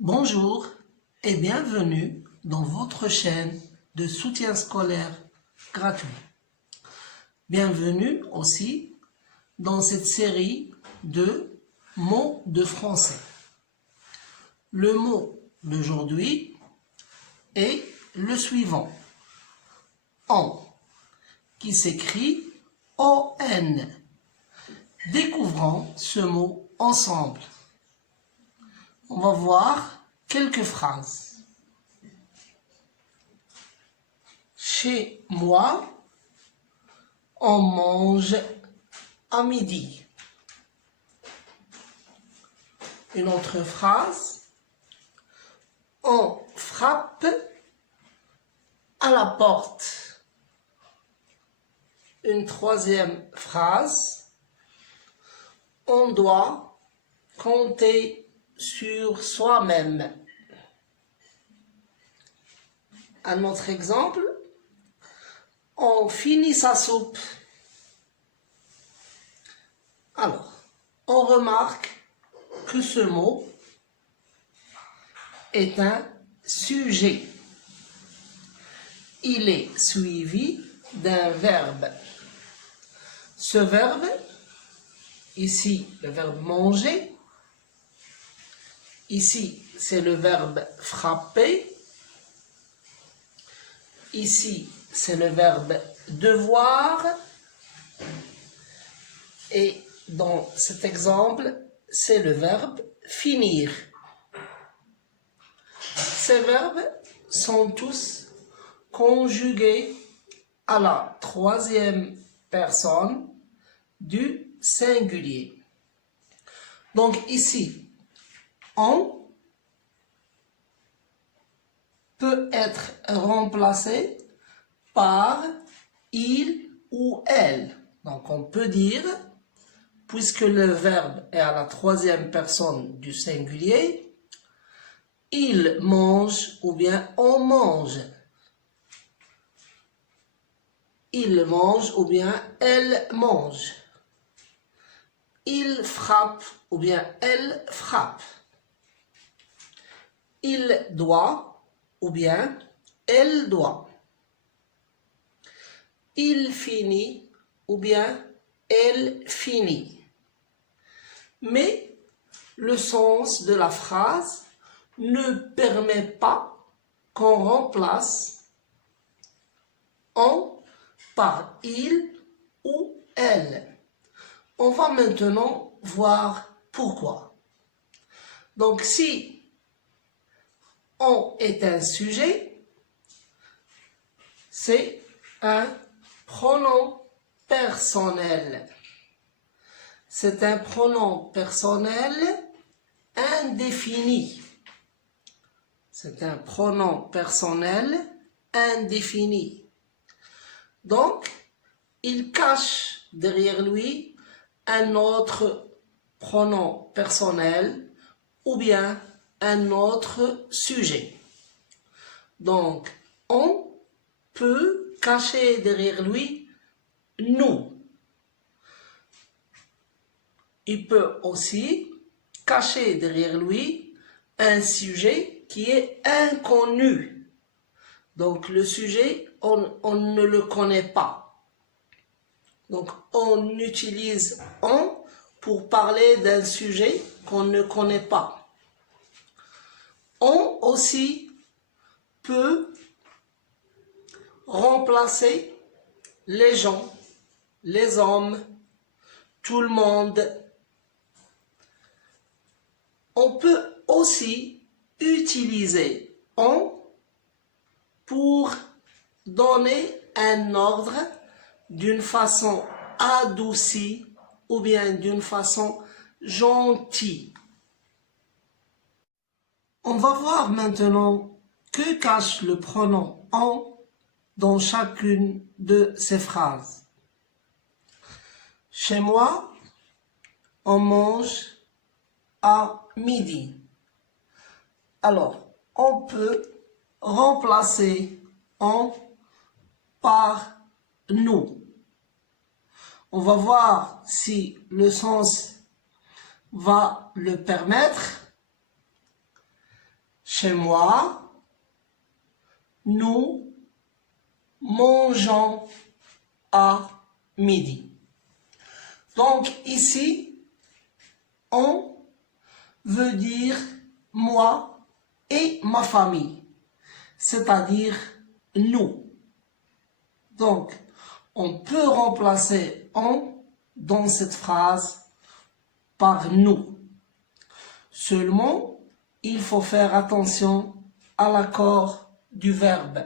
Bonjour et bienvenue dans votre chaîne de soutien scolaire gratuit. Bienvenue aussi dans cette série de mots de français. Le mot d'aujourd'hui est le suivant. En, qui s'écrit O-N. Découvrons ce mot ensemble. On va voir quelques phrases. Chez moi, on mange à midi. Une autre phrase. On frappe à la porte. Une troisième phrase. On doit compter sur soi-même. Un autre exemple, on finit sa soupe. Alors, on remarque que ce mot est un sujet. Il est suivi d'un verbe. Ce verbe, ici le verbe manger, ici, c'est le verbe frapper. Ici, c'est le verbe devoir. Et dans cet exemple, c'est le verbe finir. Ces verbes sont tous conjugués à la troisième personne du singulier. Donc ici, on peut être remplacé par il ou elle. Donc on peut dire, puisque le verbe est à la troisième personne du singulier, il mange ou bien on mange. Il mange ou bien elle mange. Il frappe ou bien elle frappe. Il doit ou bien elle doit. Il finit ou bien elle finit. Mais le sens de la phrase ne permet pas qu'on remplace on par il ou elle. On va maintenant voir pourquoi. Donc si on est un sujet, c'est un pronom personnel. C'est un pronom personnel indéfini. C'est un pronom personnel indéfini. Donc, il cache derrière lui un autre pronom personnel ou bien un autre sujet. Donc, on peut cacher derrière lui nous. Il peut aussi cacher derrière lui un sujet qui est inconnu. Donc, le sujet, on ne le connaît pas. Donc, on utilise on pour parler d'un sujet qu'on ne connaît pas. On aussi peut remplacer les gens, les hommes, tout le monde. On peut aussi utiliser on pour donner un ordre d'une façon adoucie ou bien d'une façon gentille. On va voir maintenant que cache le pronom en dans chacune de ces phrases. Chez moi, on mange à midi. Alors, on peut remplacer en par nous. On va voir si le sens va le permettre. Chez moi, nous mangeons à midi. Donc ici, on veut dire moi et ma famille, c'est-à-dire nous. Donc, on peut remplacer on dans cette phrase par nous. Seulement, il faut faire attention à l'accord du verbe.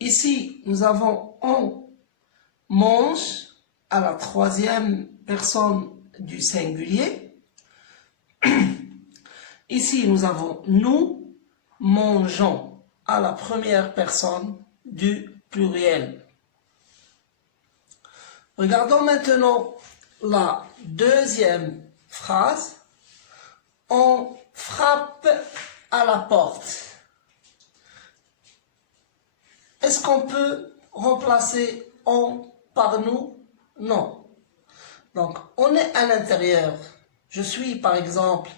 Ici, nous avons on mange à la troisième personne du singulier. Ici, nous avons nous mangeons à la première personne du pluriel. Regardons maintenant la deuxième phrase. On frappe à la porte. Est-ce qu'on peut remplacer on par nous? Non. Donc, on est à l'intérieur. Je suis, par exemple,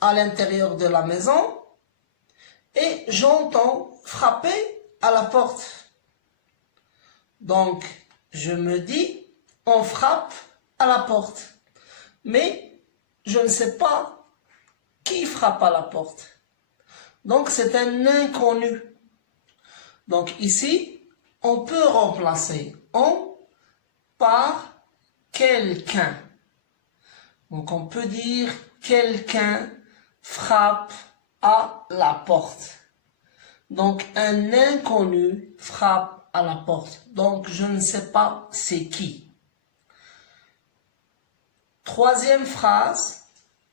à l'intérieur de la maison et j'entends frapper à la porte. Donc, je me dis, on frappe à la porte. Mais je ne sais pas qui frappe à la porte. Donc, c'est un inconnu. Donc, ici, on peut remplacer on par quelqu'un. Donc, on peut dire quelqu'un frappe à la porte. Donc, un inconnu frappe à la porte. Donc, je ne sais pas c'est qui. Troisième phrase,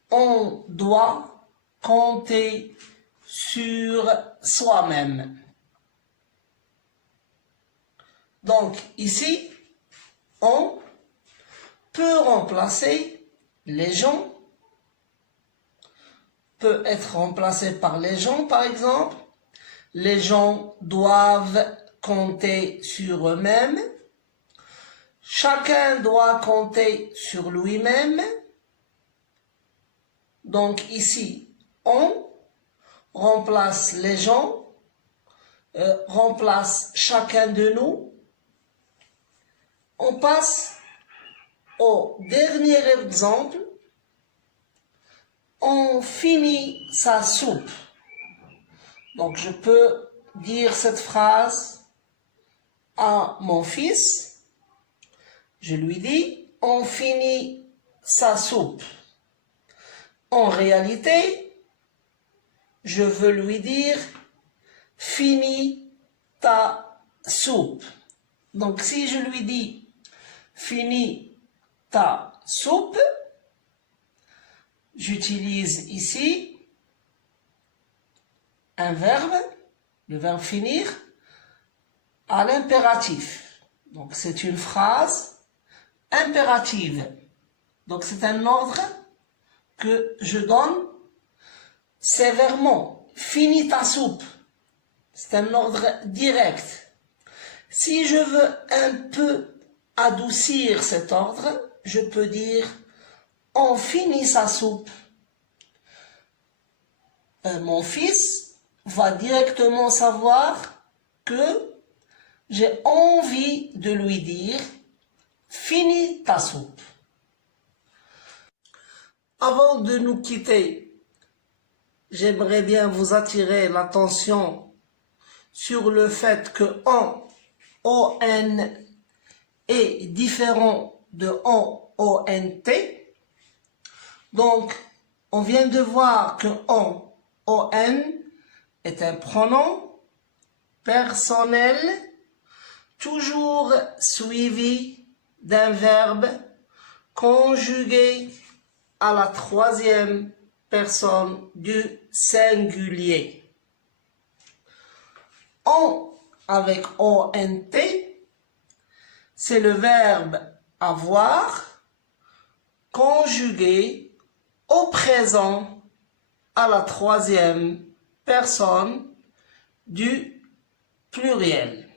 on doit compter sur soi-même. Donc, ici, on peut remplacer les gens, peut être remplacé par les gens, par exemple. Les gens doivent compter sur eux-mêmes. Chacun doit compter sur lui-même. Donc ici, on remplace les gens, remplace chacun de nous. On passe au dernier exemple. On finit sa soupe. Donc je peux dire cette phrase à mon fils. Je lui dis, on finit sa soupe. En réalité, je veux lui dire, finis ta soupe. Donc si je lui dis, finis ta soupe, j'utilise ici un verbe, le verbe finir, à l'impératif. Donc c'est une phrase impérative. Donc c'est un ordre que je donne sévèrement. Finis ta soupe. C'est un ordre direct. Si je veux un peu adoucir cet ordre, je peux dire on finit sa soupe. Mon fils va directement savoir que j'ai envie de lui dire finis ta soupe. Avant de nous quitter, j'aimerais bien vous attirer l'attention sur le fait que on est différent de ont. Donc, on vient de voir que on est un pronom personnel toujours suivi d'un verbe conjugué à la troisième personne du singulier. On avec ont, c'est le verbe avoir conjugué au présent à la troisième personne du pluriel.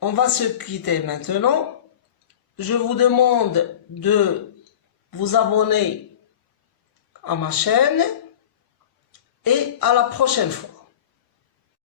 On va se quitter maintenant. Je vous demande de vous abonner à ma chaîne et à la prochaine fois.